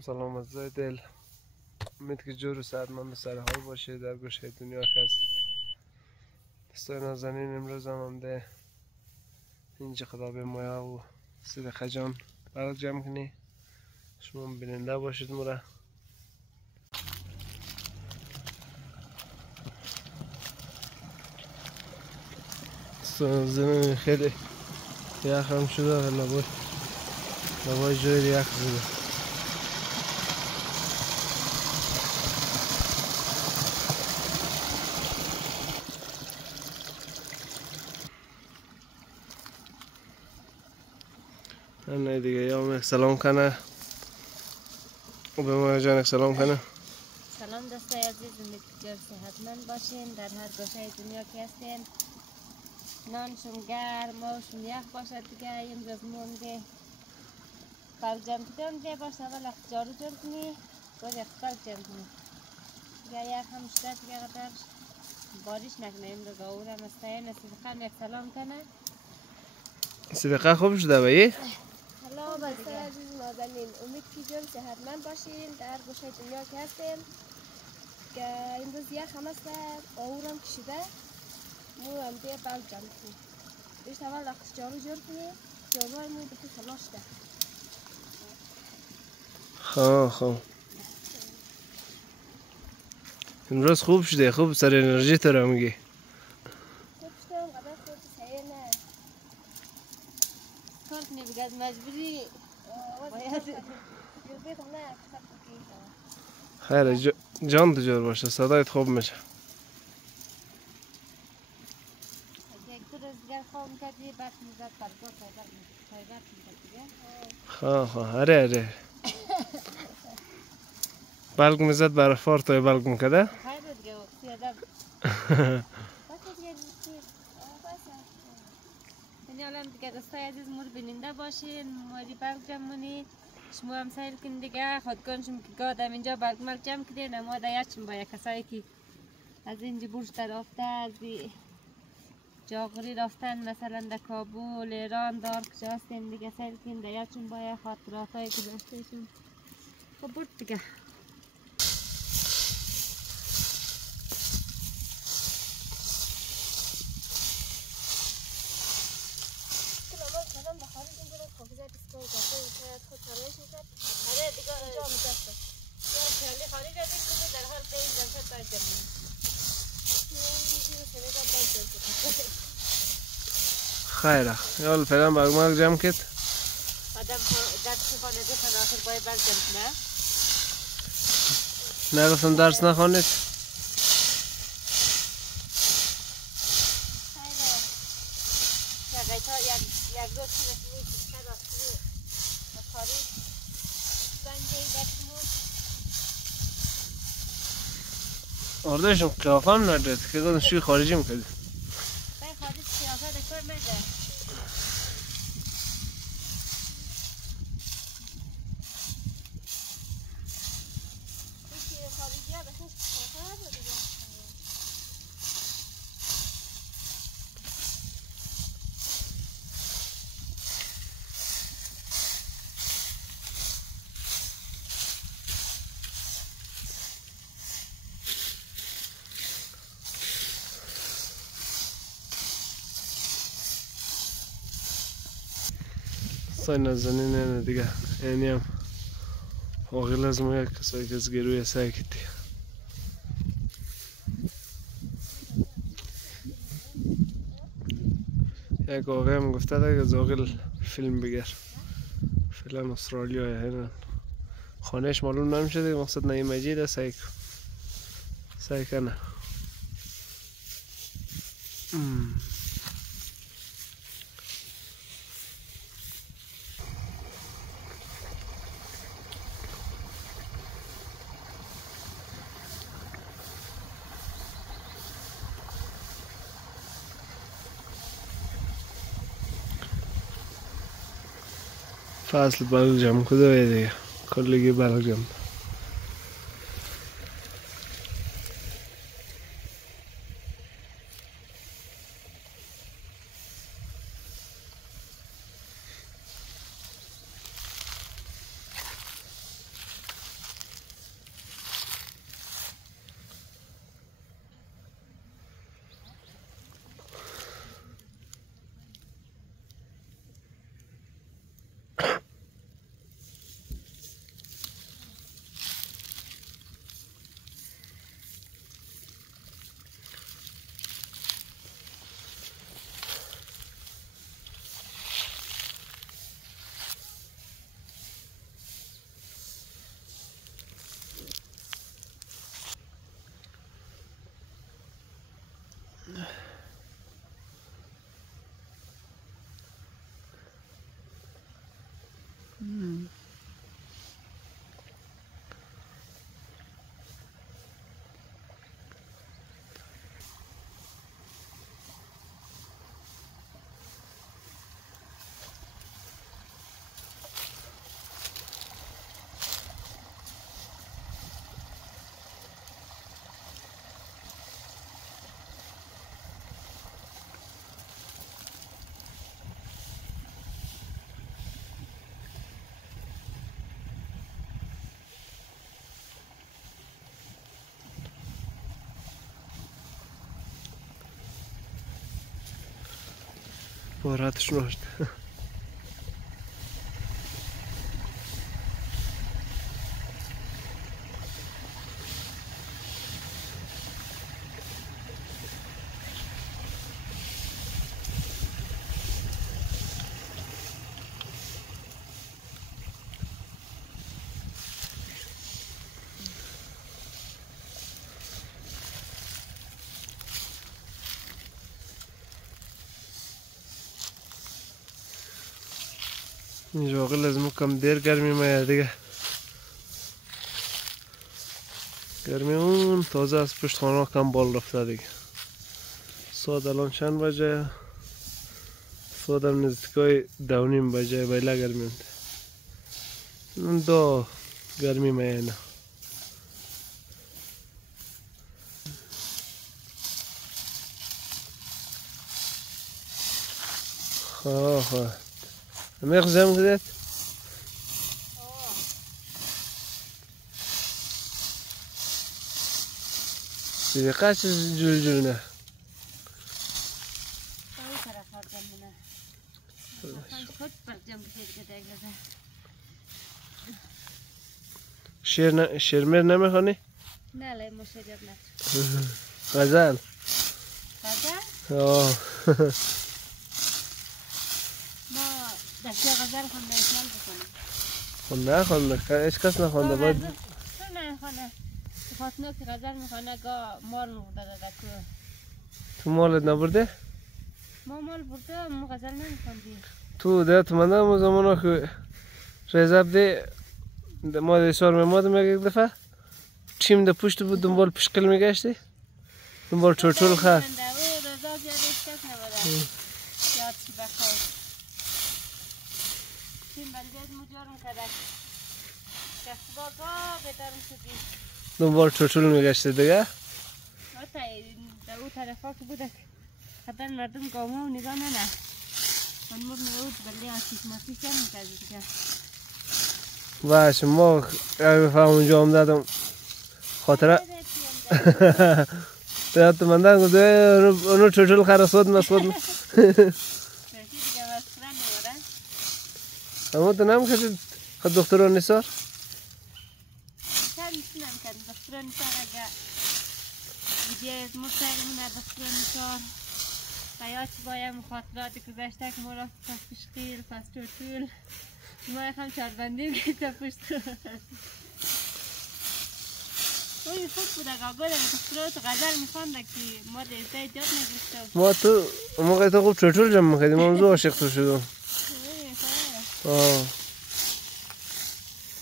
سلام از دل. امید که جور و سرمند و سرحال باشه در گوشه دنیا که هست. دوستای نازنین امروز هم آمده اینجا خدا به مایا و صدقه جان برق جمع کنی. شما بیننده باشید مرا. زمین خیلی یخ هم شده و لبای جوی یخ زده. نه دیگه یا یک سلام کنه و به ما جان یک سلام کنه. سلام دوستای عزیز، امید که صحتمند باشین در هر گوشه دنیا که هستین. نانشون گرم موشون یخ باشد دیگه. امروز مونده برق جمع کردن دیگه باشه. اول وقت جارو جمع کنی باید یک برق جمع کنی دیگه. یخ هم شده دیگه قدر باریش نکنه. امروز آورم استاین صدقه یک سلام کنه. صدقه خوب شده بایی؟ سلام دوستای عزیز نازنین، امید که جان صحتمند باشین در گوشه دنیا که هستین. که امروز یخ هم است آورم کشیده مو هم دیگه برق جمع کنیم. بیشت اول وقت جارو جور کنیم. جارو های مو بکی خلاص ده. خواه امروز خوب شده. خوب سر انرژی تو را میگی. خوب شده هم قدر خوب سعیه نه کار کنی بگه مجبوری باید جور بیتم نه کسب بکی. خیره جان تو جور باشه صدایت خوب میشه. اگه یک دو روز دیگر خواب میکردی برق میزد برگاه تایبت میکرد دیگه. خواه اره بلگ میزد برای فار توی بلگ میکده. خیلی دیگه وقتی آدم باشه دیگه یعنی الان دیگه دوستای عزیز مور بیننده باشین. ماری برق جمع منی شما هم سیل کن دیگه. خودکنشم که گادم اینجا برق ملک جمع کردین. اما دایتشم با یک کسایی که از اینجا برج در رفته از جاغوری رفتن مثلا در کابل ایران دار کجا هستین دیگه سیل کن دایتشم با یک خاطرات هایی که داشتهشم خب برد دیگه. خارج اسکول گفتم شاید خود تمایش میکرد. آره دیگه اینجا میکرد. یا خیلی خارج از این کنه در حال که این جمشد باید جمعیم. خیره یال پیغم برگ مرگ جمع کت. آدم درس خانه گفتن آخر باید برگ جمع کنه. نگفتم درس نخوانید. خیره یک روز کنه که خارج زنجهی دستمون اردهشون قیافه هم ندارد که گفتم شوی خارجی میکرد. بای خارج قیافه دکتر نده. این خارجی ها بخیش قیافه نده دیگه. سای نازنین اینه دیگه. اینی هم آقیل از ما یک کسایی که از گروی سعی کتی. یک آقای هم گفته ده که از آقیل فیلم بگر. فیلم استرالیا هنن خانهش معلوم نمیشه دیگه. مقصد نایی مجید سعی کنه. فصل بلگ جمع کده دیگه. کلگی بلگ جمع. باراتش نشد. اینجا واقعا لازم کم دیر گرمی میاد دیگه. گرمی اون تازه از پشت خانه کم بال رفته دیگه. ساعت الان چند بجه؟ ساعت هم نزدیکای 2:30 بجه. بیله گرمی اند. اون دو گرمی میاد. خواه میخزم کدید؟ دیگه قچ جور نه. شیر نمیخوانی؟ نه لای مشجب نه. غزل؟ غزل؟ آه. ما دسته غزل خونده اسمال بکنم. خونده خونده؟ هیچ کس نخونده باید؟ نه خونده. فاطمه که غزل میخونه گاه مال نبوده داده که. تو مالت نبرده؟ ما مال برده ما غزل نمیخوندی. تو دیت منده ما زمانا که ریزب دی ما دیسار میمادم یک دفعه چیم ده پشت بود دنبال پشکل میگشتی دنبال چوچول خواه او رضا زیادش کس نبوده یادش بخیر چیم بلدیز مجارم کدک کسبا گاه بیترم شدی دنبال چوچول میگشتی دیگه در او طرفا که بوده خطر مردم گامه و نگاه نه من مرد نگود بلی آسیس ماسیس هم میکردی دیگه باشه ما بفهم اونجا آمدادم خاطره دیت مندن گوده اونو چوچول خرا سود مسود اما تو نم کشید خود دختران نسار چند میتونم کردم دختران نسار اگه ویدیو از مستقیمون در دختران نسار قیاچ بایم خاطرات گذشته که ما رفت پس پشقیل پس چوچول ما یکم چاربندی گیتا پشت اوی خوب بود اگه بودم دخترات غزل میخوانده که ما دیسته ایجاد نگیشتم ما تو موقع تو خوب چوچول جمع میکردیم من زو عاشق تو شدم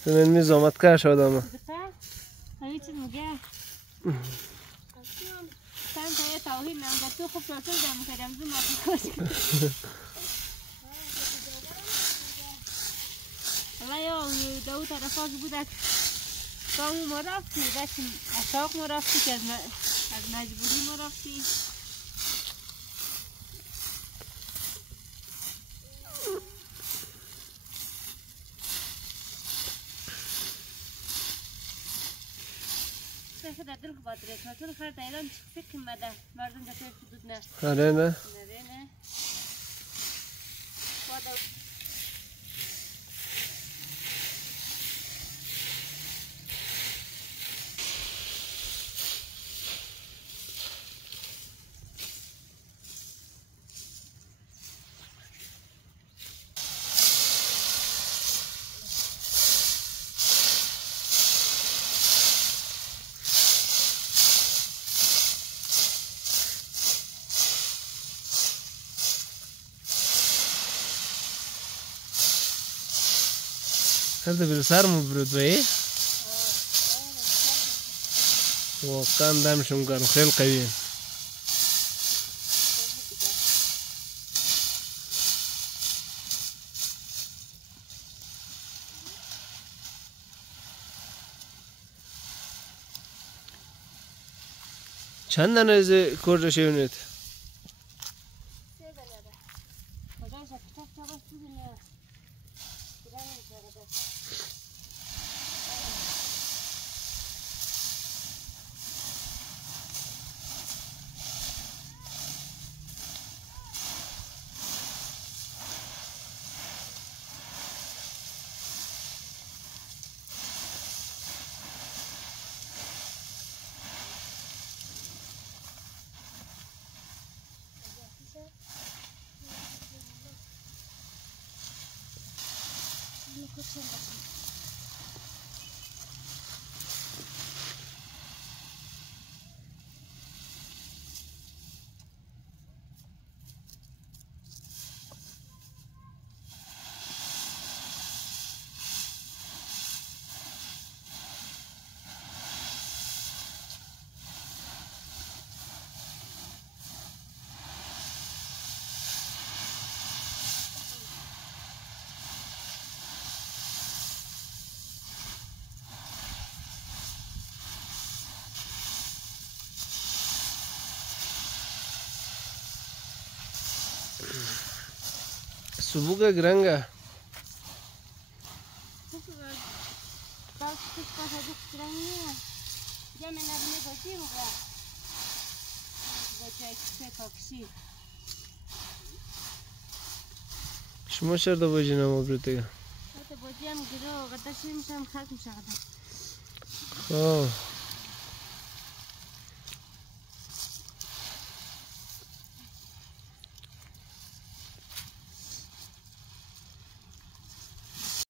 تو من میزامت که شد آمه همین چیز میگه چند تا یه توهین نمگه تو خوب چوچول جمع کردم زو مافی خوش والله یا دو طرفا که بوده گاهی ما رفتی داشتیم اشتاق ما رفتی که از مجبوری ما رفتی سه در دل خبادره چطور خرد ایلان چکسه کم بده مردم در توی حدود نه آره نه هذا بالسار مبرد بيه وكان دامشم كانوا خيل قويين چند دانه از کورد شیونید؟ सुबह का रंगा شما چرا دو بجی نما برده؟ بودیم گروه قداشیم شم خاک میشه. آه